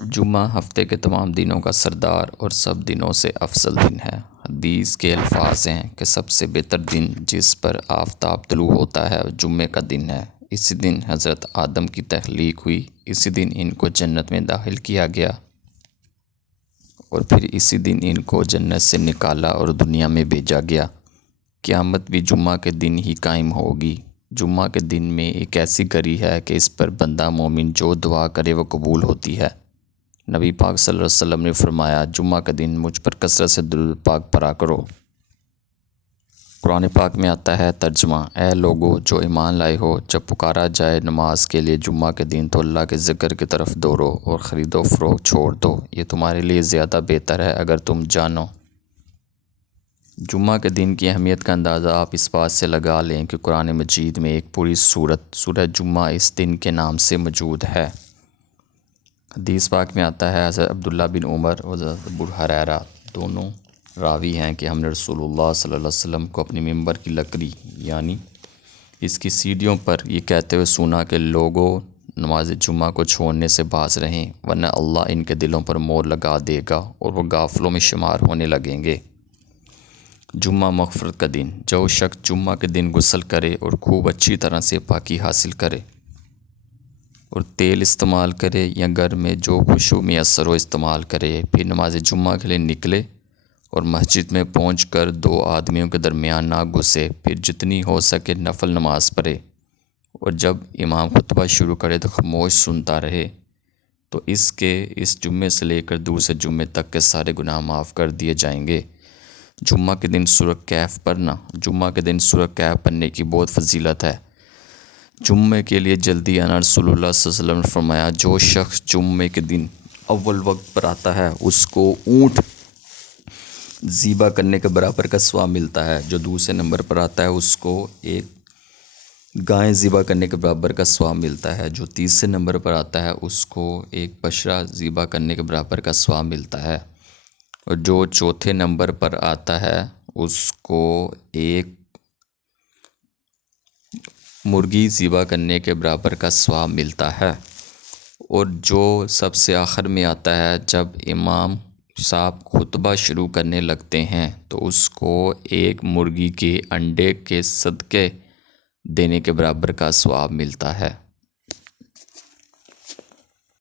جمعہ ہفتے کے تمام دنوں کا سردار اور سب دنوں سے افضل دن ہے۔ حدیث کے الفاظ ہیں کہ سب سے بہتر دن جس پر آفتاب طلوع ہوتا ہے وہ جمعے کا دن ہے۔ اسی دن حضرت آدم کی تخلیق ہوئی، اسی دن ان کو جنت میں داخل کیا گیا اور پھر اسی دن ان کو جنت سے نکالا اور دنیا میں بھیجا گیا۔ قیامت بھی جمعہ کے دن ہی قائم ہوگی۔ جمعہ کے دن میں ایک ایسی گھڑی ہے کہ اس پر بندہ مومن جو دعا کرے وہ قبول ہوتی ہے۔ نبی پاک صلی اللہ علیہ وسلم نے فرمایا، جمعہ کا دن مجھ پر کثرت سے درود پاک پڑھا کرو۔ قرآن پاک میں آتا ہے ترجمہ: اے لوگو جو ایمان لائے ہو، جب پکارا جائے نماز کے لیے جمعہ کے دن تو اللہ کے ذکر کی طرف دوڑو اور خرید و فروخت چھوڑ دو، یہ تمہارے لیے زیادہ بہتر ہے اگر تم جانو۔ جمعہ کے دن کی اہمیت کا اندازہ آپ اس بات سے لگا لیں کہ قرآن مجید میں ایک پوری سورت سورہ جمعہ اس دن کے نام سے موجود ہے۔ حدیث پاک میں آتا ہے حضرت عبداللہ بن عمر اور حضرت ابو ہریرہ دونوں راوی ہیں کہ ہم نے رسول اللہ صلی اللہ علیہ وسلم کو اپنی ممبر کی لکڑی یعنی اس کی سیڑھیوں پر یہ کہتے ہوئے سنا کہ لوگوں نماز جمعہ کو چھوڑنے سے باز رہیں ورنہ اللہ ان کے دلوں پر مور لگا دے گا اور وہ غافلوں میں شمار ہونے لگیں گے۔ جمعہ مغفرت کا دن: جو شخص جمعہ کے دن غسل کرے اور خوب اچھی طرح سے پاکی حاصل کرے اور تیل استعمال کرے یا گھر میں جو خوشبو میسر ہو استعمال کرے، پھر نماز جمعہ کے لیے نکلے اور مسجد میں پہنچ کر دو آدمیوں کے درمیان نہ گھسے، پھر جتنی ہو سکے نفل نماز پڑھے اور جب امام خطبہ شروع کرے تو خاموش سنتا رہے، تو اس جمعے سے لے کر دوسرے جمعے تک کے سارے گناہ معاف کر دیے جائیں گے۔ جمعہ کے دن سورہ کہف پڑھنا: جمعہ کے دن سورہ کہف پڑھنے کی بہت فضیلت ہے۔ جمعے کے لیے جلدی آنا: رسول اللہ صلی اللہ علیہ وسلم نے فرمایا، جو شخص جمعے کے دن اول وقت پر آتا ہے اس کو اونٹ ذبح کرنے کے برابر کا ثواب ملتا ہے، جو دوسرے نمبر پر آتا ہے اس کو ایک گائے ذبح کرنے کے برابر کا ثواب ملتا ہے، جو تیسرے نمبر پر آتا ہے اس کو ایک بچڑا ذبح کرنے کے برابر کا ثواب ملتا ہے، اور جو چوتھے نمبر پر آتا ہے اس کو ایک مرغی ذبح کرنے کے برابر کا ثواب ملتا ہے، اور جو سب سے آخر میں آتا ہے جب امام صاحب خطبہ شروع کرنے لگتے ہیں تو اس کو ایک مرغی کے انڈے کے صدقے دینے کے برابر کا ثواب ملتا ہے۔